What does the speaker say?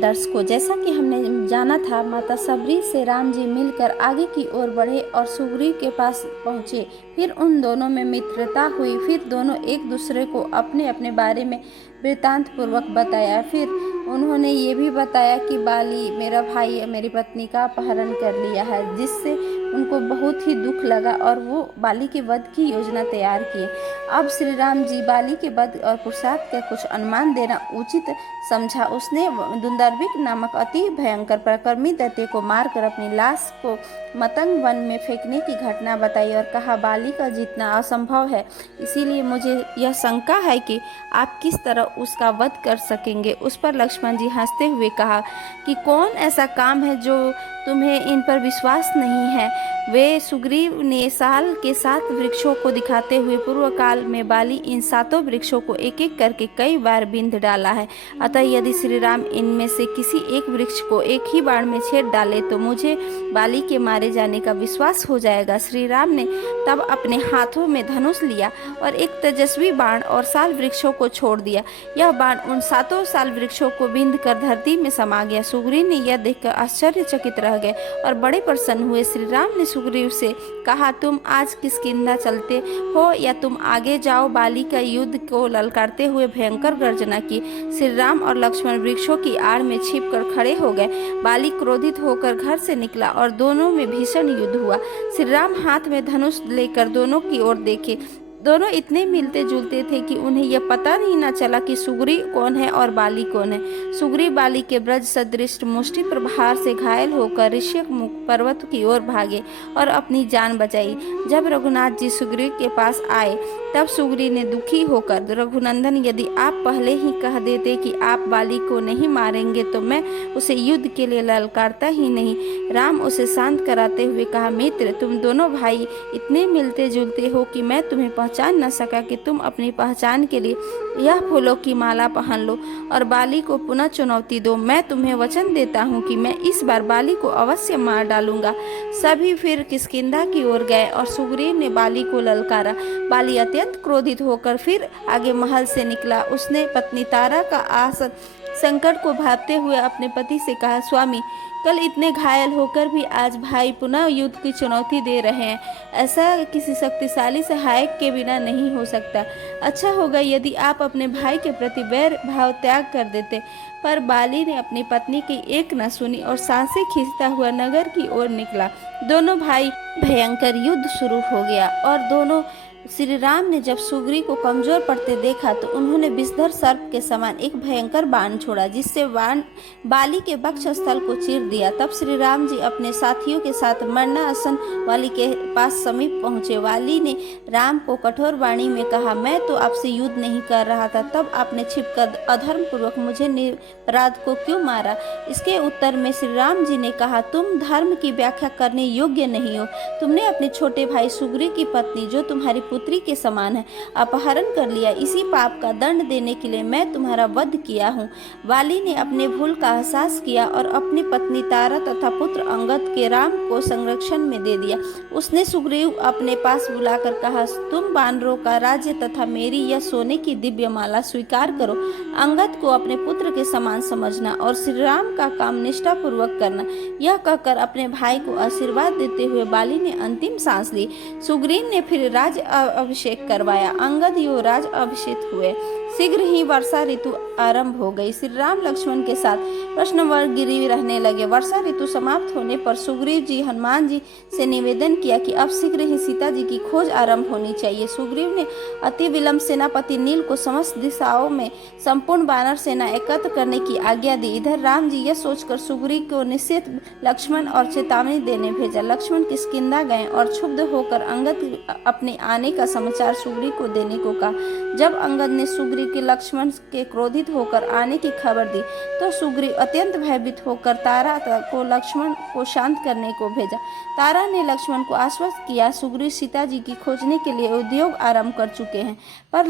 दर्शकों, जैसा कि हमने जाना था, माता सबरी से राम जी मिलकर आगे की ओर बढ़े और सुग्रीव के पास पहुँचे। फिर उन दोनों में मित्रता हुई। फिर दोनों एक दूसरे को अपने अपने बारे में वृत्तांत पूर्वक बताया। फिर उन्होंने ये भी बताया कि बाली मेरा भाई मेरी पत्नी का अपहरण कर लिया है, जिससे उनको बहुत ही दुख लगा और वो बाली के वध की योजना तैयार किए। अब श्री राम जी बाली के वध और पुरुषार्थ का कुछ अनुमान देना उचित समझा। उसने दुंदर्भिक नामक अति भयंकर पराक्रमी दैत्य को मारकर अपनी लाश को मतंग वन में फेंकने की घटना बताई और कहा, बाली का जीतना असंभव है, इसीलिए मुझे यह शंका है कि आप किस तरह उसका वध कर सकेंगे। उस पर लक्ष्मण जी हंसते हुए कहा कि कौन ऐसा काम है जो तुम्हें इन पर विश्वास नहीं है। वे सुग्रीव ने साल के 7 वृक्षों को दिखाते हुए पूर्व काल में बाली इन 7 वृक्षों को एक एक करके कई बार बिंध डाला है। अतः यदि श्री राम इनमें से किसी एक वृक्ष को एक ही बाण में छेद डाले तो मुझे बाली के मारे जाने का विश्वास हो जाएगा। श्री राम ने तब अपने हाथों में धनुष लिया और एक तेजस्वी बाण और साल वृक्षों को छोड़ दिया। यह बाण उन 7 साल वृक्षों को बिंध कर धरती में समा गया। सुग्रीव ने यह देखकर आश्चर्यचकित रह गए और बड़े प्रसन्न हुए। श्री राम ने सुग्रीव से कहा, तुम आज किष्किंधा चलते हो या तुम आगे जाओ। बाली का युद्ध को ललकारते हुए भयंकर गर्जना की। श्री राम और लक्ष्मण वृक्षों की आड़ में छिपकर खड़े हो गए। बाली क्रोधित होकर घर से निकला और दोनों में भीषण युद्ध हुआ। श्री राम हाथ में धनुष लेकर दोनों की ओर देखे। दोनों इतने मिलते जुलते थे कि उन्हें यह पता ही न चला कि सुग्रीव कौन है और बाली कौन है। सुग्रीव बाली के ब्रज सदृश मुष्टि प्रहार से घायल होकर ऋष्यक पर्वत की ओर भागे और अपनी जान बचाई। जब रघुनाथ जी सुग्रीव के पास आए तब सुग्रीव ने दुखी होकर, रघुनंदन, यदि आप पहले ही कह देते कि आप बाली को नहीं मारेंगे तो मैं उसे युद्ध के लिए ललकारता ही नहीं। राम उसे शांत कराते हुए कहा, मित्र, तुम दोनों भाई इतने मिलते जुलते हो कि मैं तुम्हें पहचान न सका कि तुम अपनी पहचान के लिए यह फूलों की माला पहन लो और बाली को पुनः चुनौती दो। मैं तुम्हें वचन देता हूँ कि मैं इस बार बाली को अवश्य मार डालूंगा। सभी फिर किष्किंधा की ओर गए और सुग्रीव ने बाली को ललकारा। बाली अत्यंत क्रोधित होकर फिर आगे महल से निकला। उसने पत्नी तारा का आसन संकट को भांपते हुए अपने पति से कहा, स्वामी, कल इतने घायल होकर भी आज भाई पुनः युद्ध की चुनौती दे रहे हैं। ऐसा किसी शक्तिशाली सहायक के बिना नहीं हो सकता। अच्छा होगा यदि आप अपने भाई के प्रति वैर भाव त्याग कर देते। पर बाली ने अपनी पत्नी की एक न सुनी और सांसें खींचता हुआ नगर की ओर निकला। दोनों भाई भयंकर युद्ध शुरू हो गया और दोनों श्री राम ने जब सुग्रीव को कमजोर पड़ते देखा तो उन्होंने विषधर सर्प के समान एक भयंकर बाण छोड़ा, जिससे बाण बाली के वक्ष स्थल को चीर दिया। तब श्री राम जी अपने साथियों के साथ मरणासन वाली के पास समीप पहुंचे। वाली ने राम को कठोर वाणी में कहा, मैं तो आपसे युद्ध नहीं कर रहा था, तब आपने छिपकर अधर्म पूर्वक मुझे निरपराध को क्यों मारा। इसके उत्तर में श्री राम जी ने कहा, तुम धर्म की व्याख्या करने योग्य नहीं हो। तुमने अपने छोटे भाई सुग्रीव की पत्नी, जो तुम्हारी पुत्री के समान है, अपहरण कर लिया। इसी पाप का दंड देने के लिए मैं तुम्हारा वध किया हूँ। वाली ने अपने भूल का एहसास किया और अपनी पत्नी तारा तथा पुत्र अंगद के राम को संरक्षण में दे दिया। उसने सुग्रीव अपने पास बुलाकर कहा, तुम वानरों का राज्य तथा मेरी यह सोने की दिव्य माला स्वीकार करो। अंगद को अपने पुत्र के समान समझना और श्री राम का काम निष्ठा पूर्वक करना। यह कहकर अपने भाई को आशीर्वाद देते हुए बाली ने अंतिम सांस ली। सुग्रीव ने फिर राज अभिषेक करवाया। अंगद युवराज अभिषेक हुए। शीघ्र ही वर्षा ऋतु आरंभ हो गई। श्री राम लक्ष्मण के साथ प्रश्नवर्ण गिरी रहने लगे। वर्षा ऋतु समाप्त होने पर सुग्रीव जी हनुमान जी से निवेदन किया कि अब शीघ्र ही सीता जी की खोज आरंभ होनी चाहिए। सुग्रीव ने अति विलंब सेनापति नील को समस्त दिशाओं में संपूर्ण वानर सेना एकत्र करने की आज्ञा दी। इधर राम जी यह सोचकर सुग्रीव को निश्चित लक्ष्मण और चेतावनी देने भेजा। लक्ष्मण किष्किंधा गए और क्षुब्ध होकर अंगद अपने आने का समाचार सुग्रीव को देने को कहा। जब अंगद ने सुग्रीव के लक्ष्मण के क्रोधित होकर आने की खबर दी तो सुग्रीव अत्यंत भयभीत होकर तारा को लक्ष्मण को शांत करने को भेजा। तारा ने लक्ष्मण को आश्वस्त किया, सुग्रीव सीता जी की खोजने के लिए उद्योग आरंभ कर चुके हैं। पर